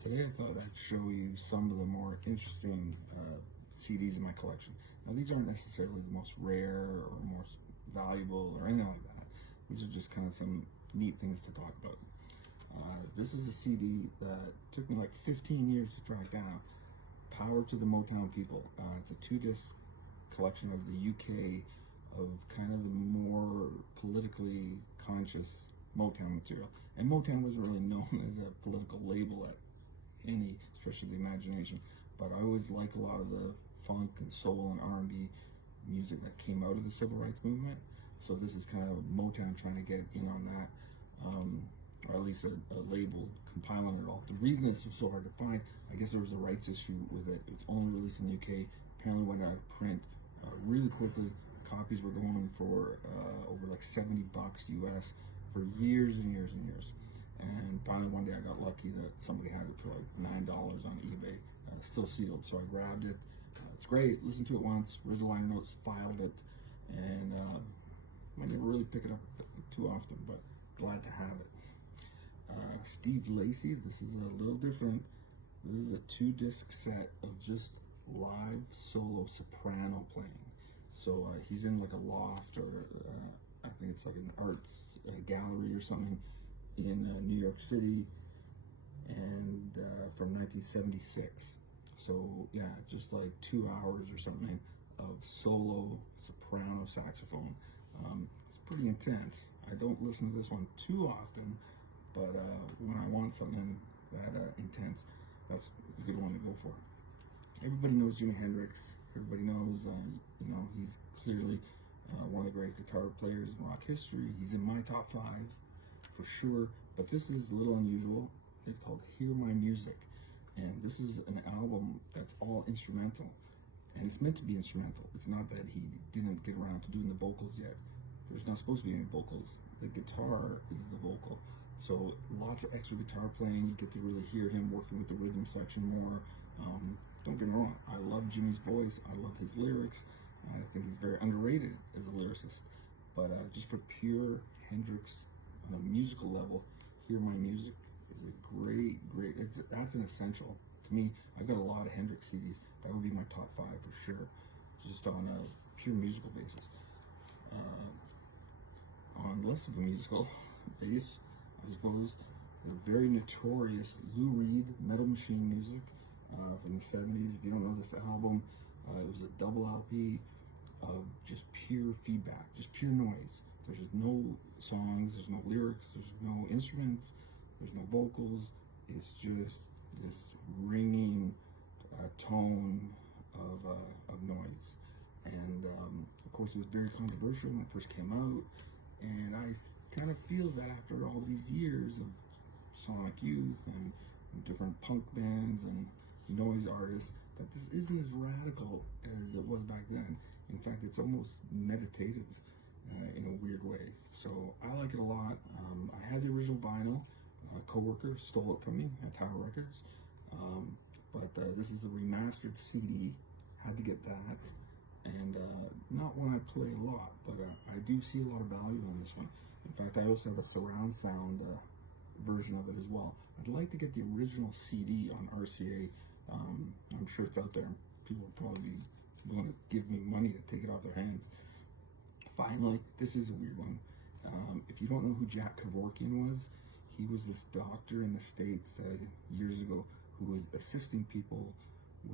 Today I thought I'd show you some of the more interesting CDs in my collection. Now these aren't necessarily the most rare or most valuable or anything like that. These are just kind of some neat things to talk about. This is a CD that took me like 15 years to track down. Power to the Motown People. It's a 2-disc collection of the UK of kind of the more politically conscious Motown material. And Motown wasn't really known as a political label at any stretch of the imagination, but I always like a lot of the funk and soul and R&B music that came out of the civil rights movement. So this is kind of Motown trying to get in on that, or at least a label compiling it all. The reason this was so hard to find, I guess there was a rights issue with it. It's only released in the UK, apparently went out of print really quickly. Copies were going for over like $70 US for years and years and years. And finally one day I got lucky that somebody had it for like $9 on eBay, still sealed. So I grabbed it. It's great. Listened to it once, read the liner notes, filed it, and I never really pick it up too often, but glad to have it. Steve Lacy, this is a little different. This is a 2-disc set of just live solo soprano playing. So he's in like a loft, or I think it's like an arts gallery or something in New York City, and from 1976. So yeah, just like 2 hours or something of solo soprano saxophone. It's pretty intense. I don't listen to this one too often, but when I want something that intense, that's a good one to go for. Everybody knows Jimi Hendrix. Everybody knows, he's clearly one of the great guitar players in rock history. He's in my top 5 for sure, but this is a little unusual. It's called Hear My Music, and this is an album that's all instrumental, and it's meant to be instrumental. It's not that he didn't get around to doing the vocals yet. There's not supposed to be any vocals. The guitar is the vocal. So lots of extra guitar playing. You get to really hear him working with the rhythm section more. Don't get me wrong, I love Jimmy's voice. I love his lyrics. I think he's very underrated as a lyricist. But just for pure Hendrix on a musical level, Hear My Music is a great, that's an essential. To me, I've got a lot of Hendrix CDs. That would be my top 5 for sure, just on a pure musical basis. On less of a musical base, I suppose, the very notorious Lou Reed Metal Machine music from the 70s. If you don't know this album, it was a double LP of just pure feedback, just pure noise. There's just no songs, there's no lyrics, there's no instruments, there's no vocals. It's just this ringing tone of noise. And of course it was very controversial when it first came out, and I kind of feel that after all these years of Sonic Youth and different punk bands and noise artists, that this isn't as radical as it was back then. In fact, it's almost meditative in a weird way. So I like it a lot. I had the original vinyl. A coworker stole it from me at Tower Records, but this is the remastered CD. Had to get that, and not one I play a lot, but I do see a lot of value in this one. In fact, I also have a surround sound version of it as well. I'd like to get the original CD on RCA. I'm sure it's out there. People will probably be willing to give me money to take it off their hands. Finally, this is a weird one. If you don't know who Jack Kevorkian was, he was this doctor in the States years ago who was assisting people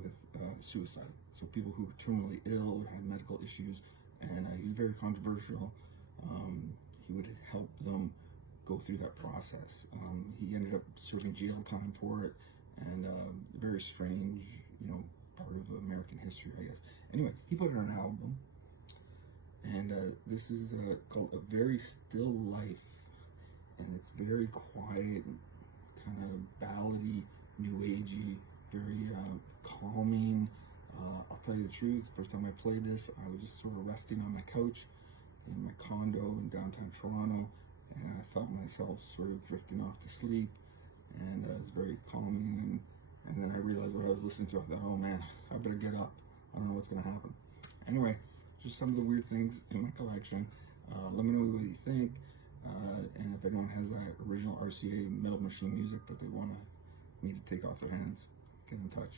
with suicide. So people who were terminally ill or had medical issues, and he was very controversial. He would help them go through that process. He ended up serving jail time for it, and very strange, part of American history, I guess. Anyway, he put it on an album, and this is called A Very Still Life, and it's very quiet, kind of ballady, new agey, very calming. I'll tell you the truth, the first time I played this, I was just sort of resting on my couch in my condo in downtown Toronto, and I felt myself sort of drifting off to sleep, and it was very calming. And then I realized what I was listening to. I thought, oh man, I better get up. I don't know what's going to happen. Anyway, just some of the weird things in my collection. Let me know what you think, and if anyone has that original RCA Metal Machine music that they want to me to take off their hands. Get in touch.